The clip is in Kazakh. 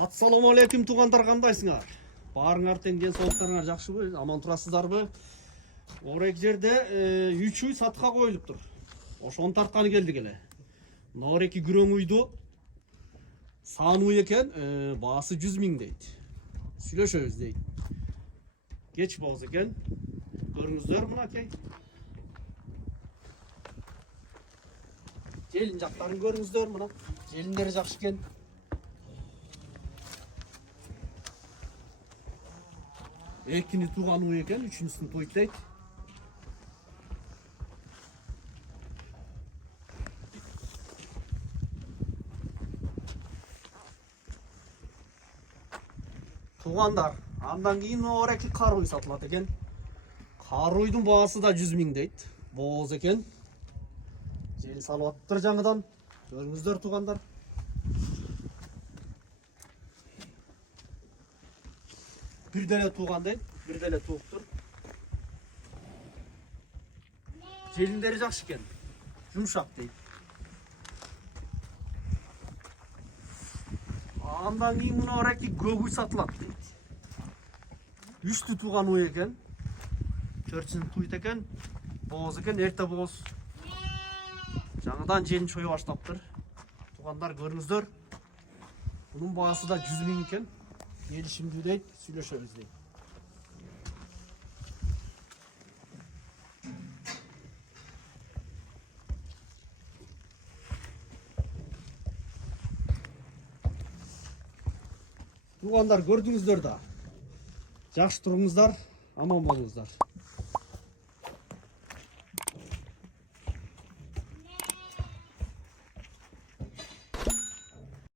Assalamu алейкум туғандар, қандайсыңар? Барыңар тең денсаулықтарыңар жақшыбы? Аман турасыздарбы? Орек жерде 3 үй сатқа қойылып тұр. Ошон тартқаны келдик эле. Нореки күрөң үйдү саны үй экен, баасы 100 000 дейт. Сүйлөшөбүз дейт. Кеч болсо экен. Көрүңүздөр мынакей. Желин жактарын көрүңүздөр мына. Желиндери жакшы экен. Экини туған үй екен, үчүнчүсүн тойтайт. Туғандар, андан кийин ореки кар үй сатылат экен. Кар уйдун баасы да 100 000 дейт. Бооз экен. Жел салып атыптыр жаңыдан. Көрүңүздөр туғандар. Bir dele tuğan değil, bir dele tuğuktur. Jelinderi жақсы екен, жұмшақ дейді. Андан кейін мына ореки көк үй сатылат дейді. Үчтү туған үй екен, төртсүн туйт екен, бооз екен, эрте бооз. Жаңыдан желин чойып баштаптыр. Туғандар көрүңүздөр. Bunun baası da 100 000 екен. Gelişimci değil, süйлөшөбүз дейт. Туғандар көрдүңүздөр да. Жакшы туруңуздар, аман болуңуздар.